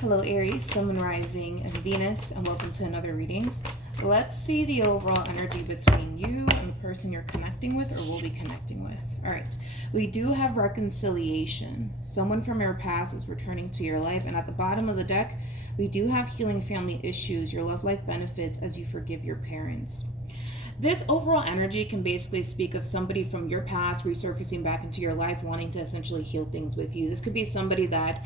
Hello Aries, Sun, Moon, Rising, and Venus, and welcome to another reading. Let's see the overall energy between you and the person you're connecting with or will be connecting with. All right, we do have reconciliation. Someone from your past is returning to your life, and at the bottom of the deck, we do have healing family issues, your love life benefits as you forgive your parents. This overall energy can basically speak of somebody from your past resurfacing back into your life, wanting to essentially heal things with you. This could be somebody that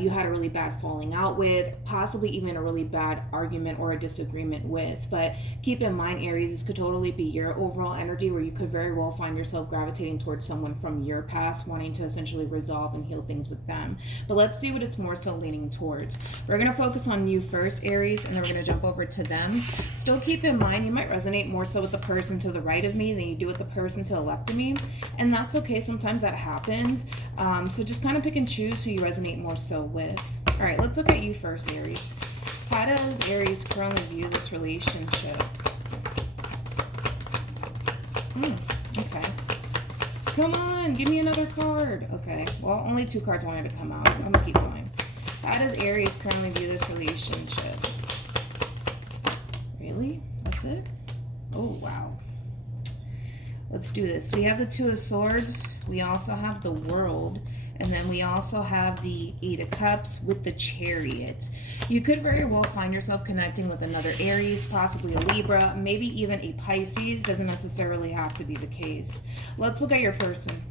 you had a really bad falling out with, possibly even a really bad argument or a disagreement with. But keep in mind, Aries, this could totally be your overall energy where you could very well find yourself gravitating towards someone from your past, wanting to essentially resolve and heal things with them. But let's see what it's more so leaning towards. We're going to focus on you first, Aries, and then we're going to jump over to them. Still keep in mind, you might resonate more so with the person to the right of me than you do with the person to the left of me, and that's okay. Sometimes that happens, so just kind of pick and choose who you resonate more so with. All right, let's look at you first, Aries. How does Aries currently view this relationship? Okay, come on, give me another card. Okay, well, only 2 cards wanted to come out. I'm gonna keep going. How does Aries currently view this relationship? Really? That's it? Oh, wow. Let's do this. We have the 2 of Swords. We also have the World. And then we also have the 8 of Cups with the Chariot. You could very well find yourself connecting with another Aries, possibly a Libra, maybe even a Pisces. Doesn't necessarily have to be the case. Let's look at your person.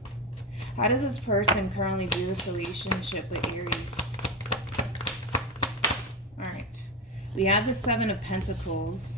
How does this person currently view this relationship with Aries? All right. We have the 7 of Pentacles.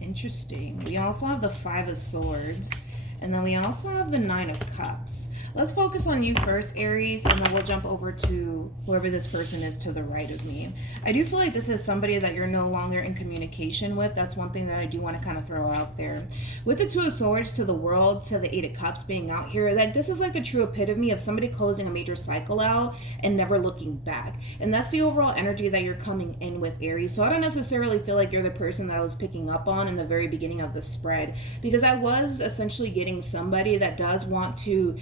Interesting. We also have the 5 of Swords, and then we also have the 9 of Cups. Let's focus on you first, Aries, and then we'll jump over to whoever this person is to the right of me. I do feel like this is somebody that you're no longer in communication with. That's one thing that I do want to kind of throw out there. With the 2 of Swords to the World, to the 8 of Cups being out here, like this is like a true epitome of somebody closing a major cycle out and never looking back. And that's the overall energy that you're coming in with, Aries. So I don't necessarily feel like you're the person that I was picking up on in the very beginning of the spread, because I was essentially getting somebody that does want to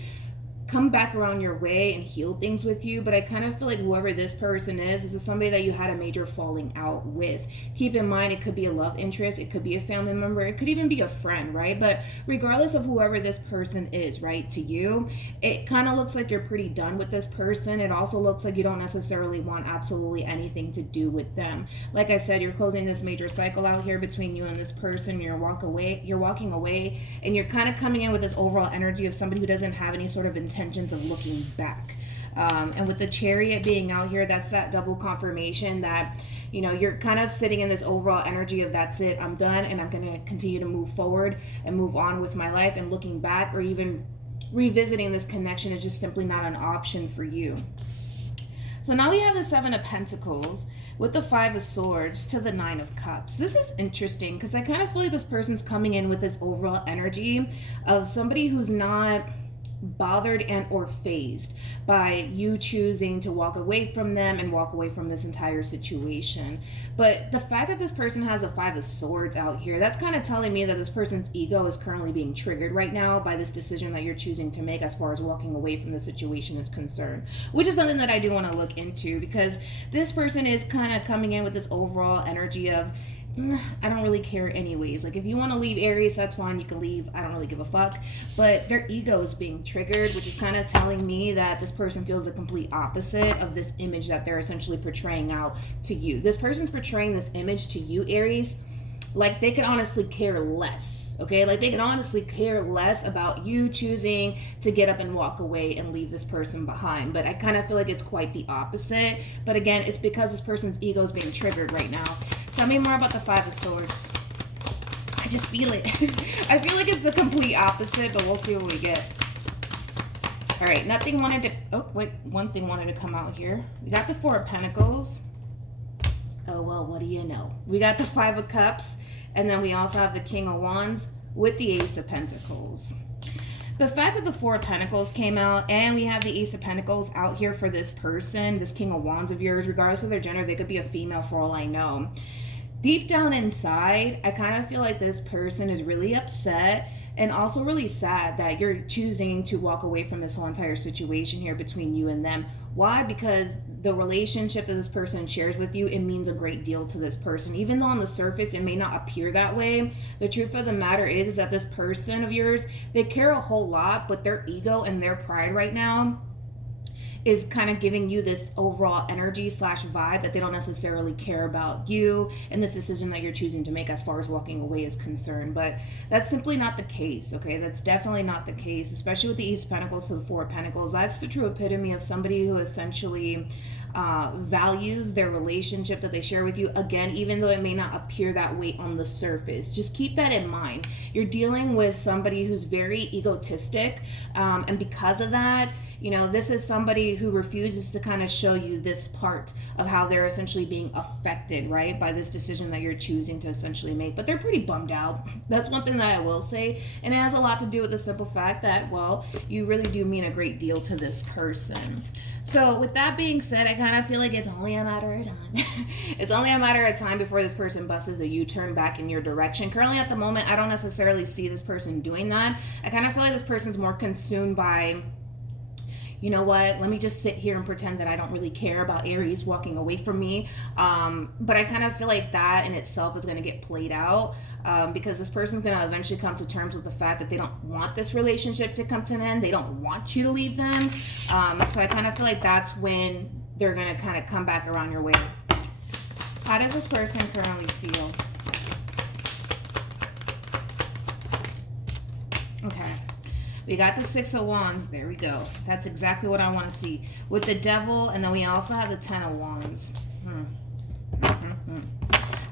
come back around your way and heal things with you. But I kind of feel like whoever this person is, this is somebody that you had a major falling out with. Keep in mind, it could be a love interest, it could be a family member, it could even be a friend, right? But regardless of whoever this person is, right, to you, it kind of looks like you're pretty done with this person. It also looks like you don't necessarily want absolutely anything to do with them. Like I said, you're closing this major cycle out here between you and this person. You're walking away, and you're kind of coming in with this overall energy of somebody who doesn't have any sort of intentions of looking back. And with the Chariot being out here, that's that double confirmation that, you know, you're kind of sitting in this overall energy of that's it, I'm done, and I'm going to continue to move forward and move on with my life, and looking back or even revisiting this connection is just simply not an option for you. So now we have the 7 of Pentacles with the 5 of Swords to the 9 of Cups. This is interesting because I kind of feel like this person's coming in with this overall energy of somebody who's not bothered and or fazed by you choosing to walk away from them and walk away from this entire situation. But the fact that this person has a 5 of Swords out here, that's kind of telling me that this person's ego is currently being triggered right now by this decision that you're choosing to make as far as walking away from the situation is concerned, which is something that I do want to look into, because this person is kind of coming in with this overall energy of, I don't really care anyways. Like, if you want to leave, Aries, that's fine, you can leave, I don't really give a fuck. But their ego is being triggered, which is kind of telling me that this person feels the complete opposite of this image that they're essentially portraying out to you. This person's portraying this image to you, Aries, like they could honestly care less, okay? Like they can honestly care less about you choosing to get up and walk away and leave this person behind. But I kind of feel like it's quite the opposite. But again, it's because this person's ego is being triggered right now. Tell me more about the 5 of Swords. I just feel it. I feel like it's the complete opposite, but we'll see what we get. All right, nothing wanted to, oh wait, one thing wanted to come out here. We got the 4 of Pentacles. Oh, well, what do you know? We got the 5 of Cups, and then we also have the King of Wands with the Ace of Pentacles. The fact that the 4 of Pentacles came out and we have the Ace of Pentacles out here for this person, this King of Wands of yours, regardless of their gender, they could be a female for all I know. Deep down inside, I kind of feel like this person is really upset and also really sad that you're choosing to walk away from this whole entire situation here between you and them. Why? Because the relationship that this person shares with you, it means a great deal to this person. Even though on the surface it may not appear that way, the truth of the matter is that this person of yours, they care a whole lot, but their ego and their pride right now is kind of giving you this overall energy slash vibe that they don't necessarily care about you and this decision that you're choosing to make as far as walking away is concerned. But that's simply not the case, okay? That's definitely not the case, especially with the Ace of Pentacles to the Four of Pentacles. That's the true epitome of somebody who essentially values their relationship that they share with you. Again, even though it may not appear that way on the surface, just keep that in mind. You're dealing with somebody who's very egotistic, and because of that, you know, this is somebody who refuses to kind of show you this part of how they're essentially being affected, right, by this decision that you're choosing to essentially make. But they're pretty bummed out. That's one thing that I will say. And it has a lot to do with the simple fact that, well, you really do mean a great deal to this person. So with that being said, I kind of feel like it's only a matter of time. It's only a matter of time before this person busts a U-turn back in your direction. Currently at the moment, I don't necessarily see this person doing that. I kind of feel like this person's more consumed by, you know what, let me just sit here and pretend that I don't really care about Aries walking away from me. But I kind of feel like that in itself is going to get played out, because this person's going to eventually come to terms with the fact that they don't want this relationship to come to an end. They don't want you to leave them. So I kind of feel like that's when they're going to kind of come back around your way. How does this person currently feel? Okay. We got the Six of Wands. There we go. That's exactly what I want to see. With the Devil, and then we also have the Ten of Wands.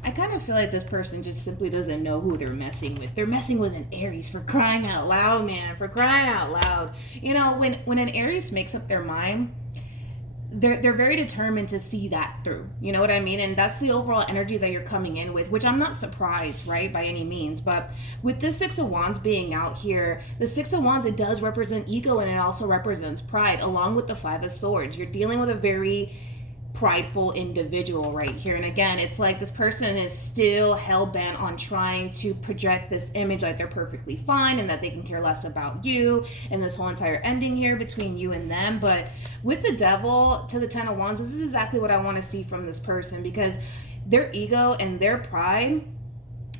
I kind of feel like this person just simply doesn't know who they're messing with. They're messing with an Aries, for crying out loud, man. For crying out loud. You know, when an Aries makes up their mind, they're very determined to see that through. You know what I mean? And that's the overall energy that you're coming in with, which I'm not surprised, right, by any means. But with the Six of Wands being out here, the Six of Wands, it does represent ego, and it also represents pride, along with the Five of Swords. You're dealing with a very prideful individual right here. And again, it's like this person is still hell-bent on trying to project this image like they're perfectly fine and that they can care less about you and this whole entire ending here between you and them. But with the Devil to the Ten of Wands, this is exactly what I want to see from this person, because their ego and their pride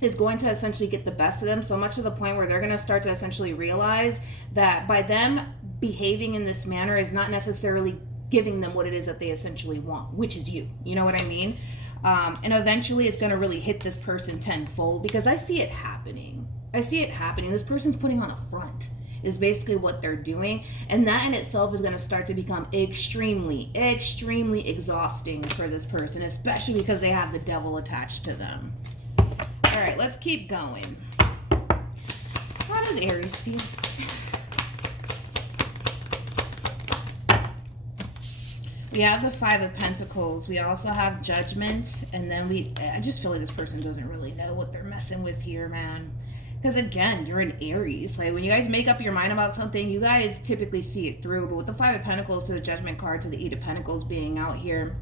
is going to essentially get the best of them, so much to the point where they're going to start to essentially realize that by them behaving in this manner is not necessarily giving them what it is that they essentially want, which is you. You know what I mean? And eventually it's going to really hit this person tenfold, because I see it happening. I see it happening. This person's putting on a front is basically what they're doing. And that in itself is going to start to become extremely, extremely exhausting for this person, especially because they have the Devil attached to them. All right, let's keep going. How does Aries feel? We have the Five of Pentacles. We also have Judgment. And then I just feel like this person doesn't really know what they're messing with here, man. Because again, you're an Aries. Like when you guys make up your mind about something, you guys typically see it through. But with the Five of Pentacles to the Judgment card to the Eight of Pentacles being out here,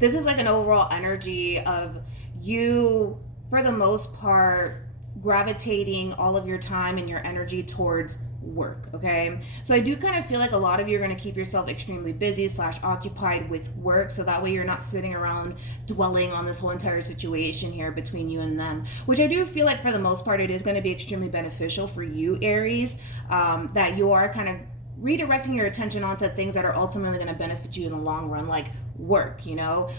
this is like an overall energy of you, for the most part, gravitating all of your time and your energy towards work, okay? So I do kind of feel like a lot of you are going to keep yourself extremely busy / occupied with work, so that way you're not sitting around dwelling on this whole entire situation here between you and them, which I do feel like for the most part it is going to be extremely beneficial for you, Aries, that you are kind of redirecting your attention onto things that are ultimately going to benefit you in the long run, like work, you know,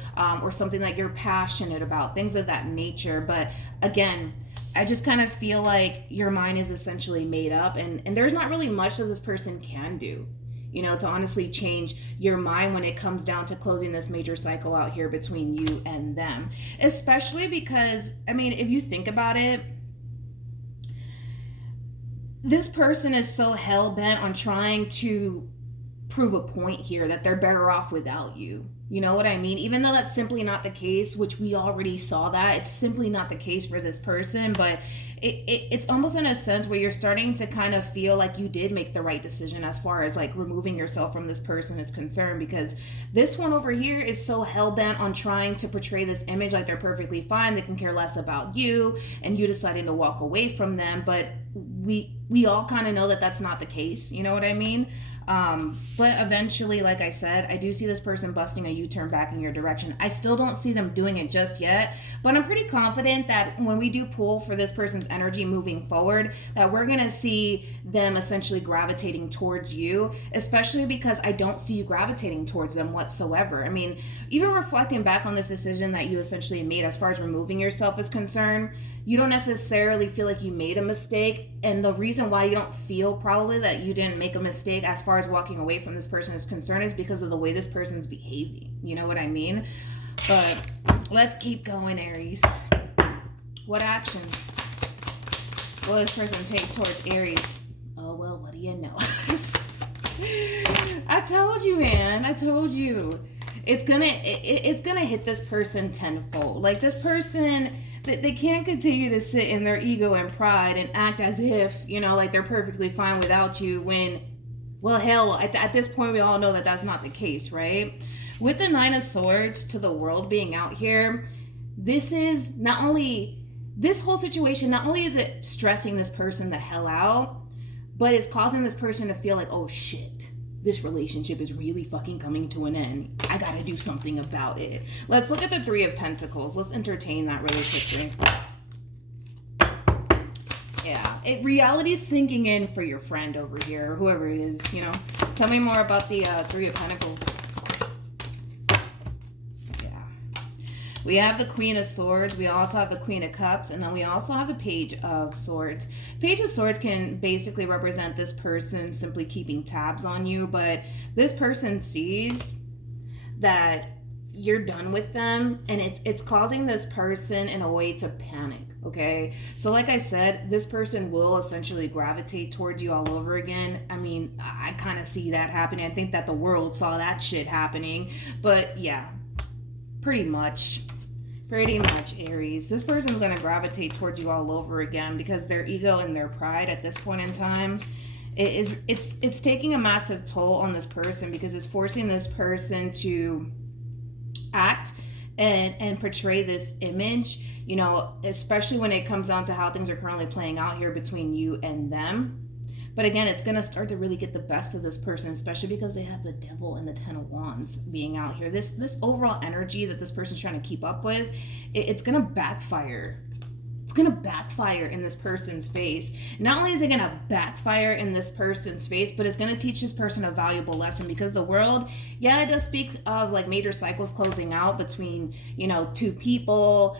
or something that you're passionate about, things of that nature. But again, I just kind of feel like your mind is essentially made up, and there's not really much that this person can do, you know, to honestly change your mind when it comes down to closing this major cycle out here between you and them. Especially because, I mean, if you think about it, this person is so hell-bent on trying to prove a point here that they're better off without you. You know what I mean? Even though that's simply not the case, which we already saw that, it's simply not the case for this person. But it's almost in a sense where you're starting to kind of feel like you did make the right decision as far as like removing yourself from this person is concerned, because this one over here is so hell-bent on trying to portray this image like they're perfectly fine, they can care less about you, and you deciding to walk away from them. But we all kind of know that that's not the case. You know what I mean? But eventually, like I said, I do see this person busting a U-turn back in your direction. I still don't see them doing it just yet, but I'm pretty confident that when we do pull for this person's energy moving forward, that we're going to see them essentially gravitating towards you, especially because I don't see you gravitating towards them whatsoever. I mean, even reflecting back on this decision that you essentially made as far as removing yourself is concerned, you don't necessarily feel like you made a mistake. And the reason why you don't feel probably that you didn't make a mistake as far as walking away from this person is concerned is because of the way this person is behaving. You know what I mean? But let's keep going, Aries. What actions will this person take towards Aries? Oh, well, what do you know? I told you, man. I told you. It's gonna hit this person tenfold. Like, this person, they can't continue to sit in their ego and pride and act as if, like they're perfectly fine without you when, well, hell, at this point, we all know that that's not the case, right? With the Nine of Swords to the world being out here, this whole situation, not only is it stressing this person the hell out, but it's causing this person to feel like, oh shit, this relationship is really fucking coming to an end. I gotta do something about it. Let's look at the Three of Pentacles. Let's entertain that really quickly. Yeah, reality's sinking in for your friend over here, or whoever it is, Tell me more about the Three of Pentacles. We have the Queen of Swords. We also have the Queen of Cups. And then we also have the Page of Swords. Page of Swords can basically represent this person simply keeping tabs on you. But this person sees that you're done with them. And it's causing this person in a way to panic. Okay? So like I said, this person will essentially gravitate towards you all over again. I mean, I kind of see that happening. I think that the world saw that shit happening. But yeah. Pretty much, Aries. This person's going to gravitate towards you all over again because their ego and their pride at this point in time, it's taking a massive toll on this person because it's forcing this person to act and portray this image, especially when it comes down to how things are currently playing out here between you and them. But again, it's going to start to really get the best of this person, especially because they have the Devil and the Ten of Wands being out here. This overall energy that this person's trying to keep up with, it's going to backfire. It's going to backfire in this person's face. Not only is it going to backfire in this person's face, but it's going to teach this person a valuable lesson because the world, it does speak of like major cycles closing out between, two people,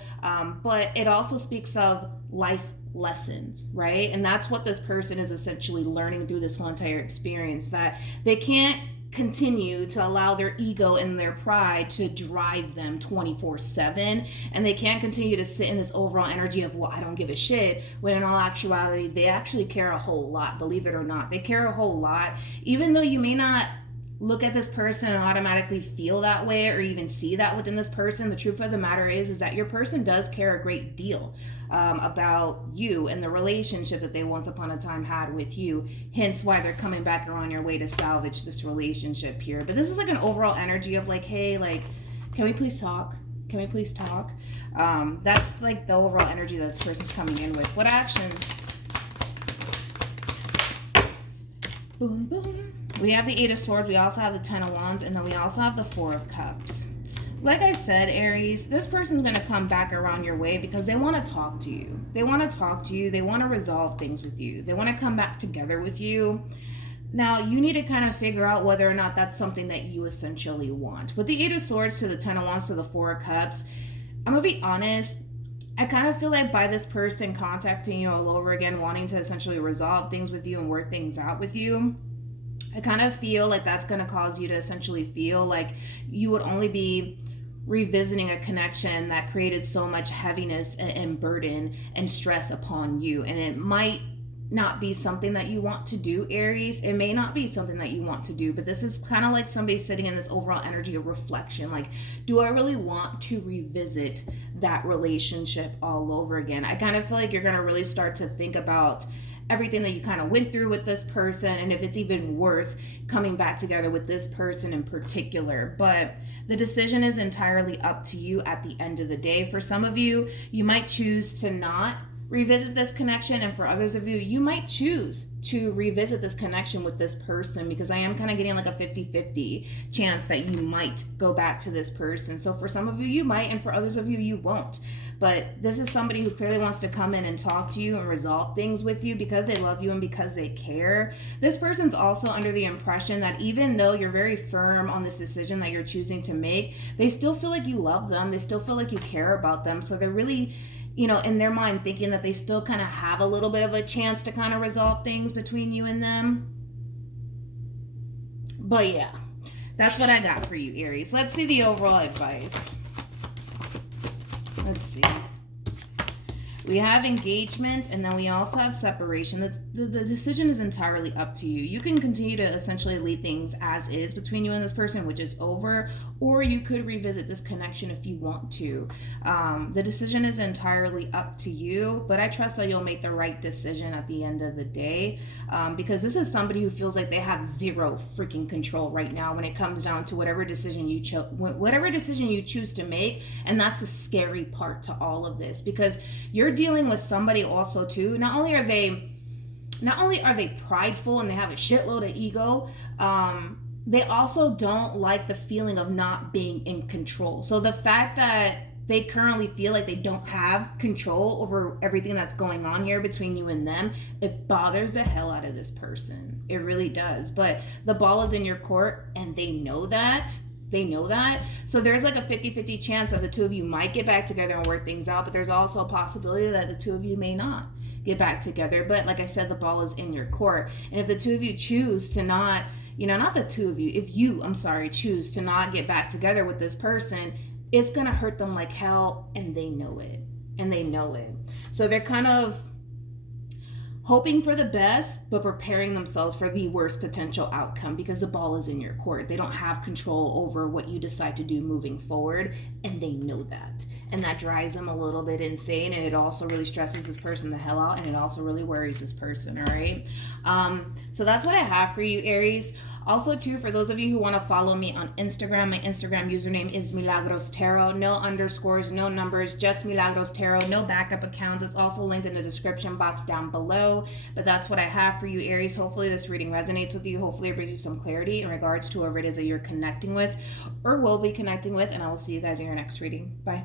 but it also speaks of life lessons, right? And that's what this person is essentially learning through this whole entire experience, that they can't continue to allow their ego and their pride to drive them 24/7, and they can't continue to sit in this overall energy of, well, I don't give a shit, when in all actuality they actually care a whole lot. Believe it or not, they care a whole lot. Even though you may not look at this person and automatically feel that way or even see that within this person, the truth of the matter is that your person does care a great deal about you and the relationship that they once upon a time had with you, hence why they're coming back around your way to salvage this relationship here. But this is like an overall energy of like, hey, like, can we please talk? Can we please talk? That's like the overall energy that this person's coming in with. What actions? Boom, boom. We have the Eight of Swords, we also have the Ten of Wands, and then we also have the Four of Cups. Like I said, Aries, this person's going to come back around your way because they want to talk to you. They want to talk to you. They want to resolve things with you. They want to come back together with you. Now, you need to kind of figure out whether or not that's something that you essentially want. With the Eight of Swords to the Ten of Wands to the Four of Cups, I'm going to be honest, I kind of feel like by this person contacting you all over again, wanting to essentially resolve things with you and work things out with you, I kind of feel like that's going to cause you to essentially feel like you would only be revisiting a connection that created so much heaviness and burden and stress upon you. And it might not be something that you want to do, Aries. It may not be something that you want to do, but this is kind of like somebody sitting in this overall energy of reflection. Like, do I really want to revisit that relationship all over again? I kind of feel like you're going to really start to think about everything that you kind of went through with this person and if it's even worth coming back together with this person in particular. But the decision is entirely up to you at the end of the day. For some of you, you might choose to not revisit this connection. And for others of you, you might choose to revisit this connection with this person, because I am kind of getting like a 50-50 chance that you might go back to this person. So for some of you, you might, and for others of you, you won't. But this is somebody who clearly wants to come in and talk to you and resolve things with you because they love you and because they care. This person's also under the impression that even though you're very firm on this decision that you're choosing to make, they still feel like you love them. They still feel like you care about them. So they're really, you know, in their mind thinking that they still kind of have a little bit of a chance to kind of resolve things between you and them. But yeah, that's what I got for you, Aries. Let's see the overall advice. Let's see. We have engagement, and then we also have separation. The decision is entirely up to you. You can continue to essentially leave things as is between you and this person, which is over, or you could revisit this connection if you want to. The decision is entirely up to you, but I trust that you'll make the right decision at the end of the day, because this is somebody who feels like they have zero freaking control right now when it comes down to whatever decision you choose to make. And that's the scary part to all of this, because you're dealing with somebody also too. Not only are they prideful and they have a shitload of ego, they also don't like the feeling of not being in control. So the fact that they currently feel like they don't have control over everything that's going on here between you and them, it bothers the hell out of this person. It really does. But the ball is in your court, and they know that. So there's like a 50-50 chance that the two of you might get back together and work things out, but there's also a possibility that the two of you may not get back together. But like I said, the ball is in your court. And if the two of you choose to not, not the two of you, if you, choose to not get back together with this person, it's going to hurt them like hell, and they know it. So they're kind of hoping for the best, but preparing themselves for the worst potential outcome, because the ball is in your court. They don't have control over what you decide to do moving forward, and they know that. And that drives them a little bit insane, and it also really stresses this person the hell out, and it also really worries this person, all right? So that's what I have for you, Aries. Also, too, for those of you who want to follow me on Instagram, my Instagram username is MilagrosTarot. No underscores, no numbers, just MilagrosTarot. No backup accounts. It's also linked in the description box down below. But that's what I have for you, Aries. Hopefully this reading resonates with you. Hopefully it brings you some clarity in regards to whoever it is that you're connecting with or will be connecting with. And I will see you guys in your next reading. Bye.